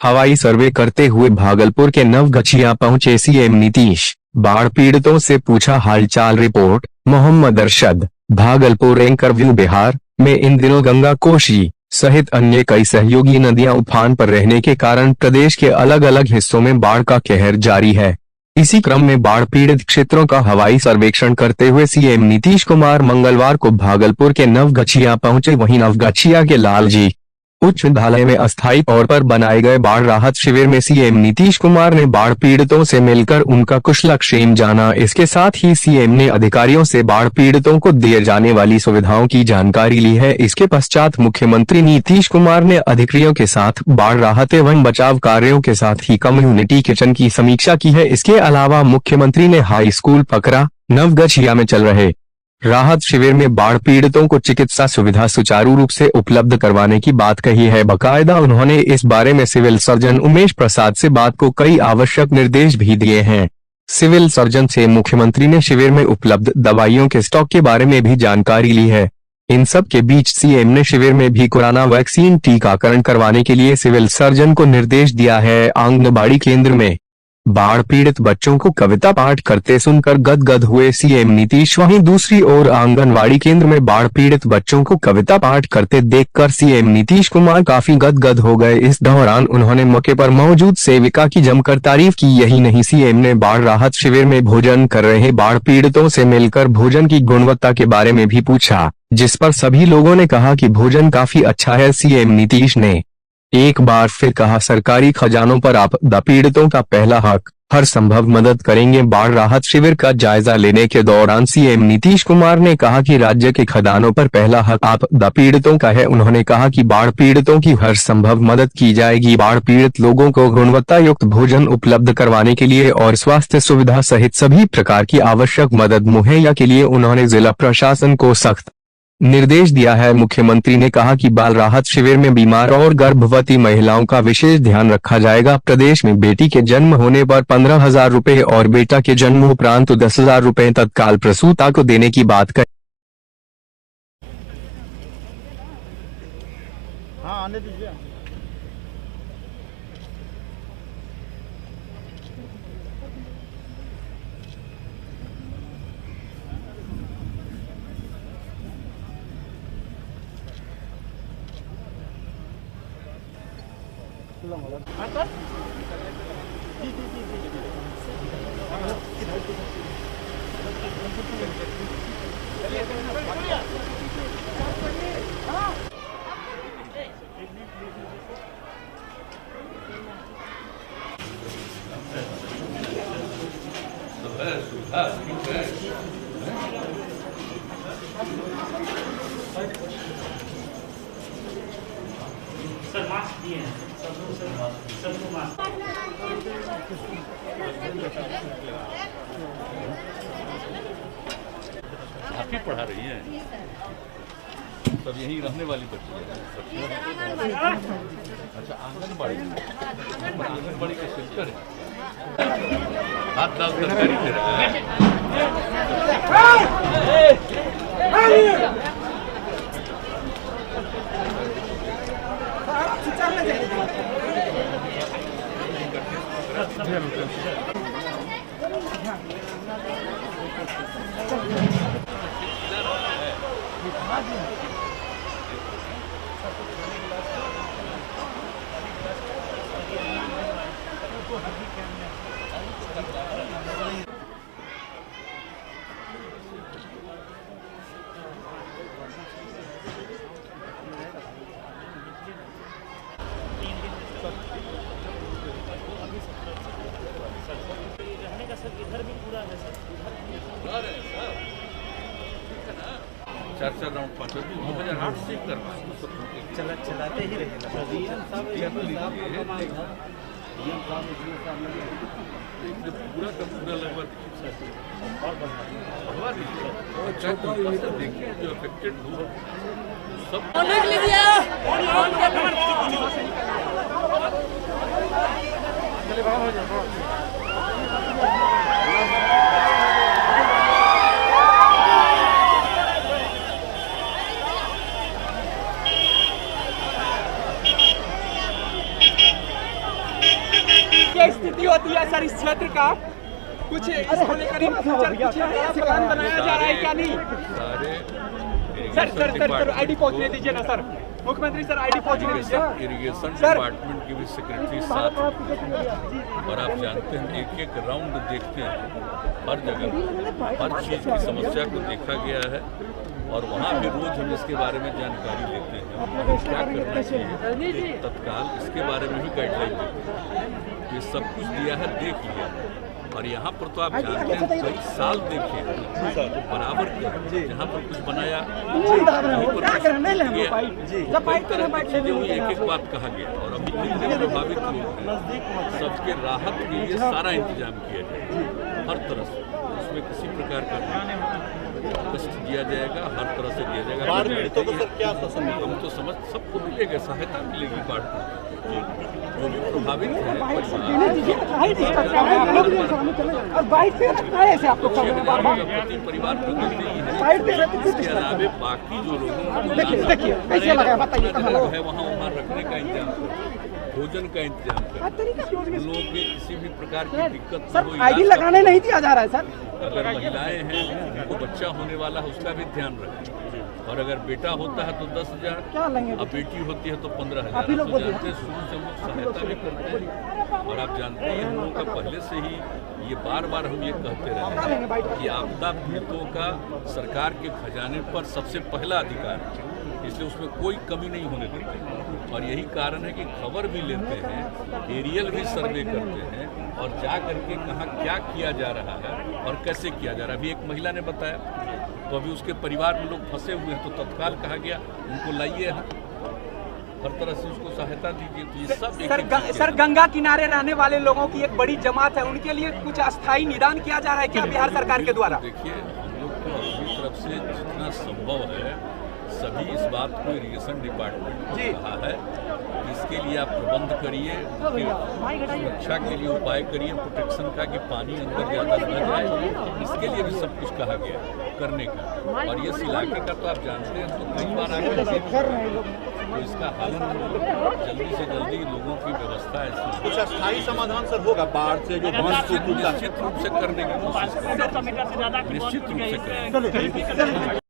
हवाई सर्वे करते हुए भागलपुर के नवगछिया पहुंचे सीएम नीतीश। बाढ़ पीड़ितों से पूछा हालचाल। Report Mohammad Arshad. Bhagalpur anchor view. Bihar में इन दिनों गंगा, कोसी सहित अन्य कई सहयोगी नदियां उफान पर रहने के कारण प्रदेश के अलग अलग हिस्सों में बाढ़ का कहर जारी है। इसी क्रम में बाढ़ पीड़ित क्षेत्रों का हवाई सर्वेक्षण करते हुए सीएम नीतीश कुमार मंगलवार को भागलपुर के नवगछिया पहुंचे। वहीं नवगछिया के लालजी उच्च विद्यालय में अस्थायी तौर पर बनाए गए बाढ़ राहत शिविर में सीएम नीतीश कुमार ने बाढ़ पीड़ितों से मिलकर उनका कुशलक्षेम जाना। इसके साथ ही सीएम ने अधिकारियों से बाढ़ पीड़ितों को दिए जाने वाली सुविधाओं की जानकारी ली है। इसके पश्चात मुख्यमंत्री नीतीश कुमार ने अधिकारियों के साथ बाढ़ राहत एवं बचाव कार्यों के साथ ही कम्युनिटी किचन की समीक्षा की है। इसके अलावा मुख्यमंत्री ने हाई स्कूल पकरा नवगछिया में चल रहे राहत शिविर में बाढ़ पीड़ितों को चिकित्सा सुविधा सुचारू रूप से उपलब्ध करवाने की बात कही है। बाकायदा उन्होंने इस बारे में सिविल सर्जन उमेश प्रसाद से बात को कई आवश्यक निर्देश भी दिए हैं। सिविल सर्जन से मुख्यमंत्री ने शिविर में उपलब्ध दवाइयों के स्टॉक के बारे में भी जानकारी ली है। इन सब के बीच सीएम ने शिविर में भी कोरोना वैक्सीन टीकाकरण करवाने के लिए सिविल सर्जन को निर्देश दिया है। आंगनबाड़ी केंद्र में बाढ़ पीड़ित बच्चों को कविता पाठ करते सुनकर गदगद हुए सीएम नीतीश। वहीं दूसरी ओर आंगनबाड़ी केंद्र में बाढ़ पीड़ित बच्चों को कविता पाठ करते देखकर सीएम नीतीश कुमार काफी गदगद हो गए। इस दौरान उन्होंने मौके पर मौजूद सेविका की जमकर तारीफ की। यही नहीं, सीएम ने बाढ़ राहत शिविर में भोजन कर रहे बाढ़ पीड़ितों से मिलकर भोजन की गुणवत्ता के बारे में भी पूछा, जिस पर सभी लोगों ने कहा कि भोजन काफी अच्छा है। सीएम नीतीश ने एक बार फिर कहा, सरकारी खजानों पर आपदा पीड़ितों का पहला हक, हर संभव मदद करेंगे। बाढ़ राहत शिविर का जायजा लेने के दौरान सीएम नीतीश कुमार ने कहा कि राज्य के खजानों पर पहला हक आपदा पीड़ितों का है। उन्होंने कहा कि बाढ़ पीड़ितों की हर संभव मदद की जाएगी। बाढ़ पीड़ित लोगों को गुणवत्ता युक्त भोजन उपलब्ध करवाने के लिए और स्वास्थ्य सुविधा सहित सभी प्रकार की आवश्यक मदद मुहैया के लिए उन्होंने जिला प्रशासन को सख्त निर्देश दिया है। मुख्यमंत्री ने कहा कि बाल राहत शिविर में बीमार और गर्भवती महिलाओं का विशेष ध्यान रखा जाएगा। प्रदेश में बेटी के जन्म होने पर 15,000 रुपए और बेटा के जन्म उपरांत 10,000 रुपए तत्काल प्रसूता को देने की बात कही। सर मास्क दिए हैं सबको मास्क। आप ही पढ़ा रही हैं, सब यहीं रहने वाली बच्ची है। अच्छा, आंगनबाड़ी के शिक्षक है, हाथ डाल सरकारी दे रहा है। चार राउंड 2008 से चलाते ही पूरा का पूरा लगभग बढ़वा दीजिए। देखिए जो अफेक्टेड लोग सब क्या स्थिति होती है सर इस क्षेत्र का? कुछ इसको लेकर इन फ्यूचर कुछ प्लान बनाया जा रहा है क्या? नहीं सर आईडी पहुंचने दीजिए ना सर, मुख्यमंत्री सर आईडी पहुंचने दीजिए। इरिगेशन डिपार्टमेंट के भी सेक्रेटरी साथ हैं और आप जानते हैं एक एक राउंड देखते हैं, हर जगह हर चीज़ की समस्या को देखा गया है और वहाँ भी रोज हम इसके बारे में जानकारी लेते हैं क्या करना चाहिए तत्काल, इसके बारे में भी गाइडलाइन देते हैं। ये सब कुछ दिया है, देख लिया और यहाँ पर तो आप जानते हैं कई साल देखे तो बराबर जहाँ पर कुछ बनाया कई तरह की चीजें हुई, एक एक बात कहा गया और अभी जितने प्रभावित लोग हैं सबके राहत के लिए सारा इंतजाम किया जाए हर तरह से, उसमें किसी प्रकार का कष्ट दिया जाएगा, हर तरह से दिया जाएगा। बाढ़ पीड़ितों को सर क्या शासन हम तो समझ सबको मिलेगा, सहायता मिलेगी बाढ़ जो भी प्रभावित है। परिवार इसके अलावा बाकी जो लोग है वहाँ रखने का इंतजाम करें, भोजन का इंतजाम करें, लोगों के किसी भी प्रकार की दिक्कत सर आईडी लगाने नहीं दिया जा रहा है सर। अगर महिलाएं हैं उनको बच्चा होने वाला है उसका भी ध्यान रखें और अगर बेटा होता है तो 10,000, अब बेटी होती है तो 15,000। तो जानते शुरू से लोग सहायता भी करते हैं और आप जानते हैं हम लोगों का पहले से ही ये बार बार हम ये कहते रहे हैं कि आपदा पीड़ितों का सरकार के खजाने पर सबसे पहला अधिकार है, इसलिए उसमें कोई कमी नहीं होने देते और यही कारण है कि खबर भी लेते हैं, एरियल भी सर्वे करते हैं और जा करके कहाँ क्या किया जा रहा है और कैसे किया जा रहा है। अभी एक महिला ने बताया तो अभी उसके परिवार में लोग फंसे हुए हैं तो तत्काल कहा गया उनको लाइए, हर तरह से उसको सहायता दीजिए। तो ये सब सर गंगा किनारे रहने वाले लोगों की एक बड़ी जमात है, उनके लिए कुछ अस्थायी निदान किया जा रहा है क्या बिहार सरकार के द्वारा? देखिए हम लोग तो अपनी तरफ से जितना संभव है सभी इस बात को इरिगेशन डिपार्टमेंट को कहा है कि इसके लिए आप प्रबंध करिए, सुरक्षा के लिए उपाय करिए, प्रोटेक्शन का कि पानी अंदर ज़्यादा न जाए, इसके लिए भी सब कुछ कहा गया करने का। और ये इलाके का तो आप जानते हैं तो कई बार आगे तो इसका हल जल्दी से जल्दी लोगों की व्यवस्था है, कुछ अस्थायी समाधान सर होगा बाढ़ से जो निश्चित रूप से करने की कोशिश करें, निश्चित रूप से करें।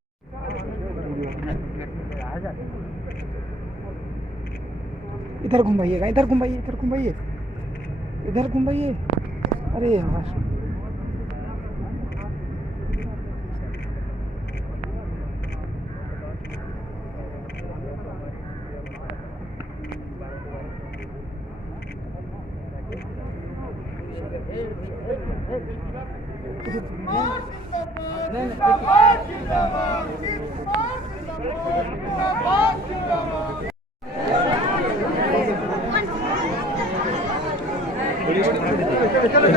इधर घुमाइएगा, इधर घुमाइए, इधर घुमाइए, इधर घुमाइए। अरे यार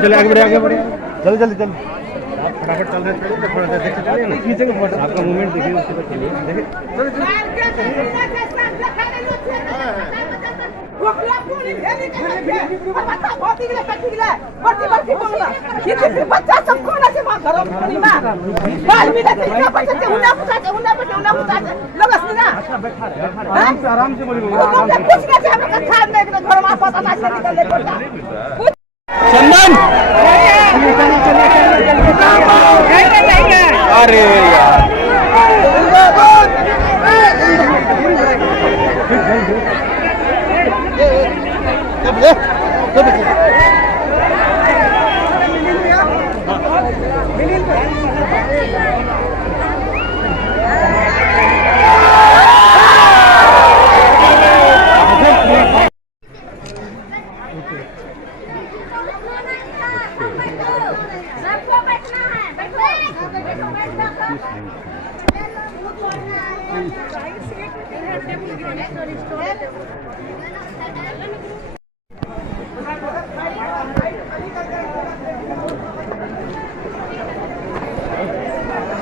चले आगे बढ़े जल्दी आप फटाफट चल रहे थे थोड़ा देखते चलिए ना, खींचेंगे फोटो, आपका मूवमेंट देखिए उसके बाद चलिए आराम से बोलिए। चंदन अरे यार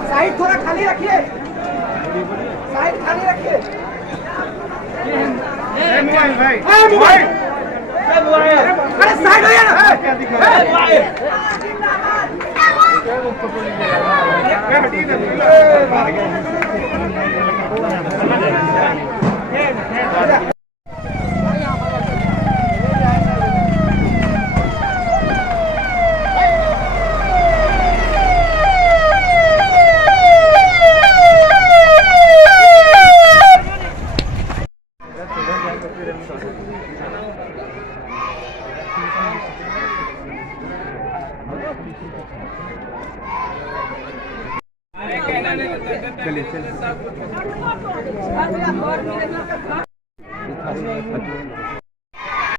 साइड थोड़ा खाली रखिए, साइड खाली रखिए। मोबाइल अरे साइड हो चलिए चलिए